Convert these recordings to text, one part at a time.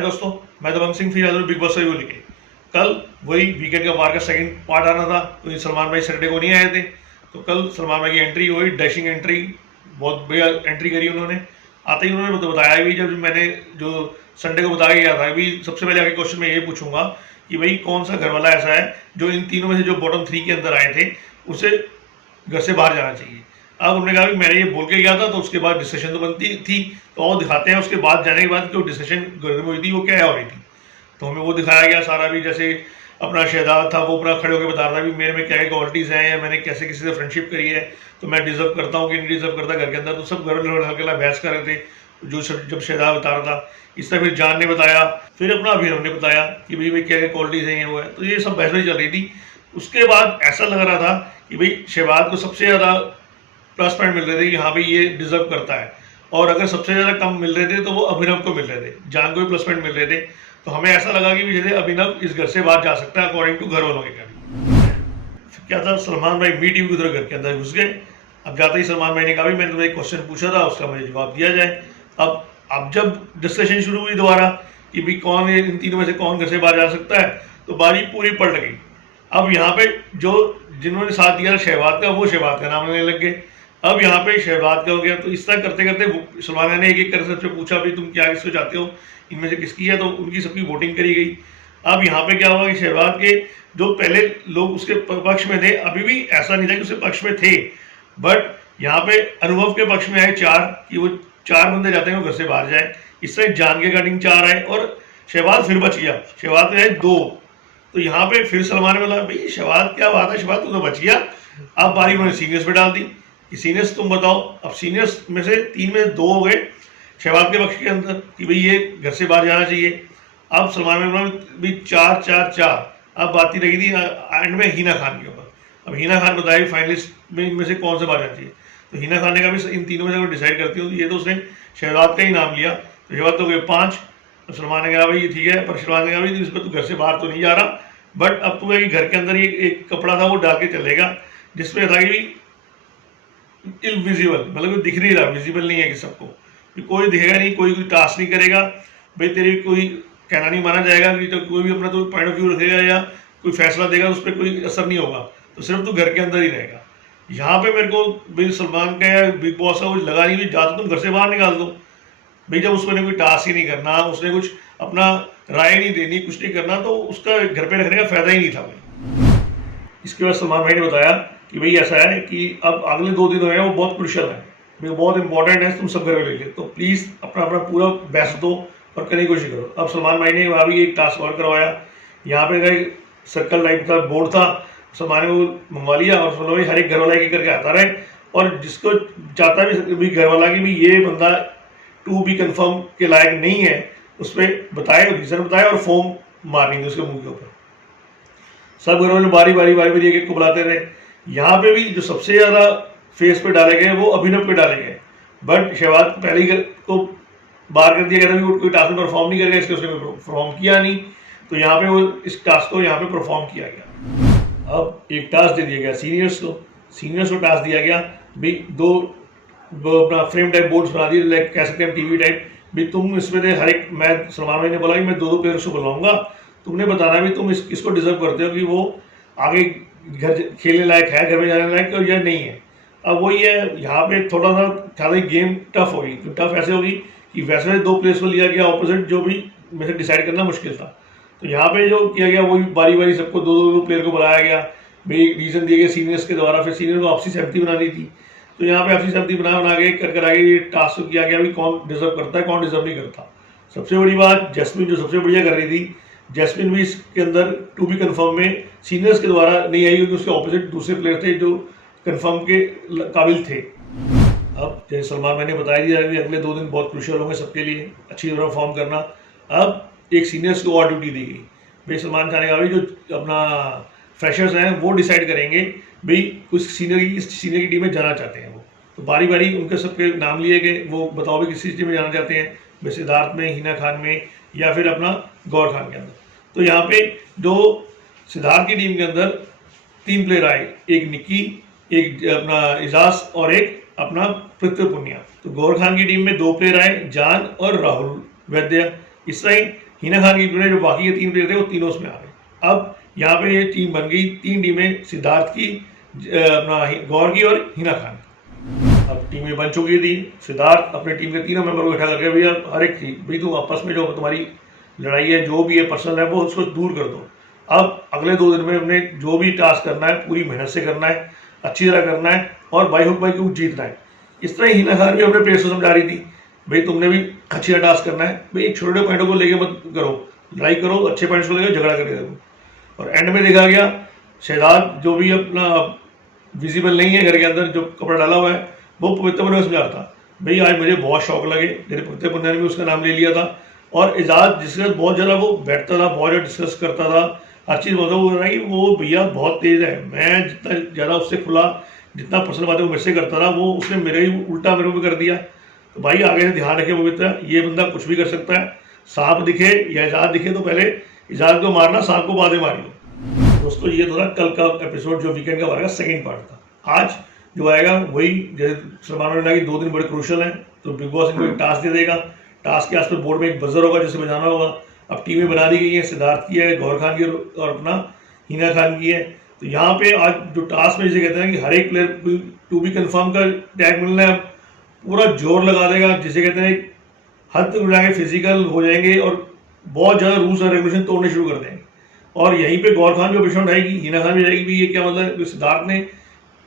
हाय दोस्तों, मैं दबंग सिंह फिर बिग बॉस रिव्यू लेके। कल वही वीकेंड का वार का सेकंड पार्ट आना था, तो सलमान भाई सैटरडे को नहीं आए थे। तो कल सलमान भाई की एंट्री हुई, डैशिंग एंट्री, बहुत बढ़िया एंट्री करी उन्होंने। आते ही उन्होंने बताया भी, जब मैंने जो संडे को बताया गया था भी, सबसे पहले आगे क्वेश्चन मैं ये पूछूंगा कि भाई कौन सा घर वाला ऐसा है जो इन तीनों में से जो बॉटम 3 के अंदर आए थे उसे घर से बाहर जाना चाहिए। अब उन्होंने कहा कि मैंने ये बोल के गया था, तो उसके बाद डिस्कशन तो बनती थी, तो और दिखाते हैं उसके बाद जाने के बाद जो डिस्कशन घर में हुई थी वो क्या हो रही थी। तो हमें वो दिखाया गया सारा भी, जैसे अपना शहजाद था वो अपना खड़े होकर बता रहा था भी मेरे में क्या क्वालिटीज़ हैं, या मैंने कैसे किसी से फ्रेंडशिप करी है, तो मैं डिजर्व करता हूँ कि नहीं डिजर्व करता घर के अंदर। तो सब घर हल्का बहस कर रहे थे जो जब शहजाद बता रहा था। इस तरह फिर जान ने बताया, फिर अपना अभिनव ने बताया कि भाई भाई क्या क्या क्वालिटीज़ हैं, ये वो है। तो ये सब बहस चल रही थी। उसके बाद ऐसा लग रहा था कि भाई शहबाज को सबसे ज़्यादा प्लस पॉइंट मिल रहे थे कि हाँ भाई ये डिजर्व करता है, और अगर सबसे ज़्यादा कम मिल रहे थे तो वो अभिनव को मिल रहे थे, जान को भी प्लस पॉइंट मिल रहे थे। तो हमें ऐसा लगा कि जैसे अभिनव इस घर से बाहर जा सकता है अकॉर्डिंग टू घर वालों के कहने। क्या था, सलमान भाई मी टीम की तरह घर के अंदर घुस गए। अब जाते ही सलमान भाई ने कहा भी मैंने तुम्हें एक क्वेश्चन पूछा था, उसका मुझे जवाब दिया जाए। अब जब डिस्कशन शुरू हुई दोबारा कि भाई कौन इन तीनों में से कौन घर से बाहर जा सकता है, तो बारी पूरी पलट गई। अब यहाँ पे जो जिन्होंने साथ दिया शहबाज का, वो शहबाज का नाम लेने लग गए। अब यहाँ पे शहबाज का हो गया। तो इस तरह करते करते सलमान ने एक एक कर सबसे पूछा भी तुम क्या किसको चाहते हो, इनमें से किसकी है, तो उनकी सबकी वोटिंग करी गई। अब यहाँ पे क्या हुआ कि शहबाज के जो पहले लोग उसके पक्ष में थे, अभी भी ऐसा नहीं था कि उसके पक्ष में थे, बट यहाँ पे अनुभव के पक्ष में आए 4 कि वो 4 बंदे जाते हैं वो घर से बाहर जाए। इस तरह जान के अकॉर्डिंग 4 आए और शहबाज फिर बच गया, शहबाज में आए 2। तो यहाँ पे फिर सलमान ने बोला भाई शहबाज क्या बात है, शहबाज तू तो बच गया। अब बारी उन्होंने सीनियर्स पे डाल दी कि सीनियर्स तुम बताओ। अब सीनियर्स में से 3 में 2 हो गए शहबाज के पक्ष के अंदर कि भाई ये घर से बाहर जाना चाहिए। अब सलमान ने बोला भाई 4 4 4। अब बात ही रही थी एंड में हिना खान के ऊपर। अब हिना खान बताया फाइनलिस्ट में इनमें से कौन सा बाहर जाना चाहिए। तो हिना खान ने कहा भी इन तीनों में से डिसाइड करती हूँ, ये तो उसने शहजाद का ही नाम लिया, तो शहजाद तो गए 5। तो सलमान ने कहा भाई ठीक है, पर सलमान ने कहा भाई इस पर तू घर से बाहर तो नहीं जा रहा, बट अब तुम्हें घर के अंदर ही एक कपड़ा था वो डाल के चलेगा, जिसमें था कि इनविजिबल, मतलब दिख नहीं रहा, विजिबल नहीं है कि सबको, कि कोई दिखेगा नहीं, कोई टास्क नहीं करेगा भाई, तेरी कोई कहना नहीं माना जाएगा कि तो कोई भी अपना तो पॉइंट ऑफ व्यू रखेगा या कोई फैसला देगा उस पर कोई असर नहीं होगा, तो सिर्फ तू घर के अंदर ही रहेगा। यहाँ पे मेरे को भाई सलमान का या बिग बॉस का कुछ लगा नहीं, भी जाते तुम घर से बाहर निकाल दो भाई, जब उसको कोई टास्क ही नहीं करना, उसने कुछ अपना राय नहीं देनी, कुछ नहीं करना, तो उसका घर पे रखने का फायदा ही नहीं था भाई। इसके बाद सलमान भाई ने बताया कि भाई ऐसा है कि अब अगले 2 दिन है वो बहुत क्रुशियल है भाई, बहुत इंपॉर्टेंट है, तुम सब घर में ले ले, तो प्लीज़ अपना अपना पूरा बेस्ट दो और करने की कोशिश करो। अब सलमान भाई ने वहाँ भी एक टास्क और करवाया। यहाँ पे गए सर्कल टाइप का बोर्ड था, सलमान ने वो मंगवा लिया और सलमान भाई हर एक घर वाला एक करके आता रहे, और जिसको चाहता भी घर वाला कि भी ये बंदा टू बी कन्फर्म के लायक नहीं है, उस पर बताए, रीजन बताए और फॉर्म मारेंगे उसके मुंह के ऊपर। सब घरों में बारी बारी बारी बारी एक को बुलाते रहे। यहाँ पे भी जो सबसे ज़्यादा फेस पे डाले गए वो अभिनव पे डाले गए, बट शहबाज पहले ही को बाहर कर दिया गया था कि कोई टास्क में परफॉर्म नहीं करेगा, इसलिए उसने परफॉर्म किया नहीं, तो यहाँ पे वो इस टास्क को यहाँ पे परफॉर्म किया गया। अब एक टास्क दे दिया गया सीनियर्स को टास्क दिया गया भाई 2 अपना फ्रेम टाइप बोर्ड्स बना दिए, लाइक कह सकते हैं टीवी टाइप भी, तुम इसमें हर एक, मैं सलमान भाई ने बोला कि मैं 2 प्लेयर्स को बुलाऊंगा, तुमने बताना भी तुम इसको डिजर्व करते हो कि वो आगे घर खेलने लायक है, घर में जाने लायक या नहीं है। अब वही है, यहाँ पे थोड़ा सा ज़्यादा गेम टफ होगी, तो टफ ऐसे होगी कि वैसे 2 प्लेयर्स को लिया गया ऑपोजिट, जो भी में से डिसाइड करना मुश्किल था। तो यहाँ पे जो किया गया वही बारी बारी सबको 2 प्लेयर को बुलाया गया भाई, रीज़न दिए गए सीनियर्स के द्वारा, फिर सीनियर को आपसी सहमति बनानी थी, तो यहाँ पे आपसी सहमति बना के कर आगे ये टास्क किया गया भी कौन डिजर्व करता है कौन डिजर्व नहीं करता। सबसे बड़ी बात जैस्मिन जो सबसे बढ़िया कर रही थी, जैस्मिन भी इसके अंदर टू बी कन्फर्म में सीनियर्स के द्वारा नहीं आई, क्योंकि उसके ऑपोजिट दूसरे प्लेयर थे जो कन्फर्म के काबिल थे। अब जैसे सलमान मैंने बताया दिया कि अगले 2 दिन बहुत क्रूशियल होंगे सबके लिए, अच्छी तरह परफॉर्म करना। अब एक सीनियर्स को और ड्यूटी दी गई भाई, सलमान खान ने कहा जो अपना फ्रेशर्स हैं वो डिसाइड करेंगे भाई कुछ सीनियर की टीम में जाना चाहते हैं वो, तो बारी बारी उनके सबके नाम लिए गए, वो बताओ भी किसी टीम में जाना चाहते हैं, भाई सिद्धार्थ में, हिना खान में, या फिर अपना गौर खान के अंदर। तो यहाँ पे जो सिद्धार्थ की टीम के अंदर 3 प्लेयर आए, एक निक्की, एक अपना इजाज और एक अपना पृथ्वी पुनिया। तो गौर खान की टीम में 2 प्लेयर आए, जान और राहुल वैद्य। इस तरह ही हिना खान की टीम जो बाकी के 3 प्लेयर थे वो तीनों उसमें आ गए। अब यहाँ पे ये टीम बन गई 3 टीमें, सिद्धार्थ की, अपना गौर की और हिना खान की। अब टीमें बन चुकी थी। सिद्धार्थ अपने टीम के तीनों मेंबर को इकट्ठा करके भैया हर एक चीज भाई तुम आपस में जो तुम्हारी लड़ाई है जो भी है पर्सनल है वो उसको दूर कर दो। अब अगले 2 दिन में हमने जो भी टास्क करना है पूरी मेहनत से करना है, अच्छी तरह करना है और बाई हुक बाई क्रूक जीतना है। इस तरह हिना खान भी अपने प्लेयर्स को समझा रही थी भाई तुमने भी अच्छी तरह टास्क करना है, भाई छोटे पॉइंटों को लेके मत करो, लड़ाई करो, अच्छे पॉइंट्स को लेकर झगड़ा करके देखो। और एंड में देखा गया शहजाद जो भी अपना विजिबल नहीं है घर के अंदर जो कपड़ा डाला हुआ है वो पवित्र पुनिया समझा था भाई आज मुझे बहुत शौक लगे, मेरे पवित्र पुनिया ने भी उसका नाम ले लिया था। और एजाज जिसके साथ बहुत ज़्यादा वो बैठता था, बहुत ज़्यादा डिस्कस करता था, हर चीज़ बोलता वो कि वो भैया बहुत तेज़ है, मैं जितना ज़्यादा उससे खुला जितना पर्सनल बातें वो मेरे से करता था वो उसने मेरे ही उल्टा मेरे को भी कर दिया। तो भाई आगे से ध्यान रखे पवित्र, ये बंदा कुछ भी कर सकता है, सांप दिखे या एजाज दिखे तो पहले एजाज को मारना, सांप को बाद में मारियो। दोस्तों ये थोड़ा कल का एपिसोड जो वीकेंड का आएगा सेकेंड पार्ट था। आज जो आएगा वही जैसे सलमान ने कि 2 दिन बड़े क्रूशल हैं तो बिग बॉस इनको एक टास्क दे देगा। टास्क के आस पर बोर्ड में एक बजर होगा जिसे बजाना होगा। अब टीमें बना दी गई हैं, सिद्धार्थ की है, गौर खान की और अपना हिना खान की है। तो यहाँ पे आज जो टास्क में जिसे कहते हैं कि हर एक प्लेयर टू बी कन्फर्म का टैग मिलना है, पूरा जोर लगा देगा, जिसे कहते हैं हद तक जाएंगे, फिजिकल हो जाएंगे और बहुत ज़्यादा रूल्स और रेगुलेशन तोड़ने शुरू कर देंगे। और यहीं पे गौर खान जो विषय उठाएगी, हिना खान भी जाएगी भी ये क्या मतलब सिद्धार्थ ने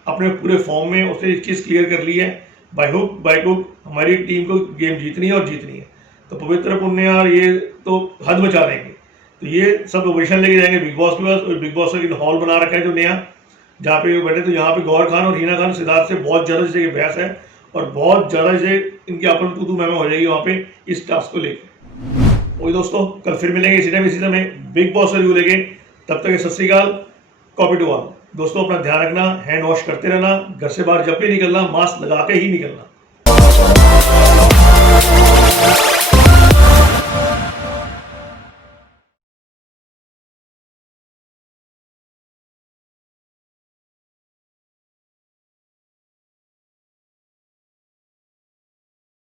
अपने पूरे फॉर्म में उसने एक चीज़ क्लियर कर ली है, बाय हुक बाय क्रूक हमारी टीम को गेम जीतनी है और जीतनी है। तो पवित्र पुनिया और ये तो हद बचा देंगे। तो ये सब ऑपरेशन लेके जाएंगे बिग बॉस के पास और बिग बॉस का हॉल बना रखा है जो नया जहाँ पे बैठे। तो यहाँ पे गौर खान और हिना खान सिद्धार्थ से बहुत ज़्यादा जैसे बहस है और बहुत ज़्यादा जैसे इनकी आपस में तू मैं हो जाएगी वहाँ पे इस टास्क को लेकर। वही दोस्तों कल फिर मिलेंगे इसी टाइम इसी समय बिग बॉस रिव्यू लेके। तब तक सत श्री अकाल, कॉपी टू ऑल। दोस्तों अपना ध्यान रखना, हैंड वॉश करते रहना, घर से बाहर जब भी निकलना मास्क लगा के ही निकलना।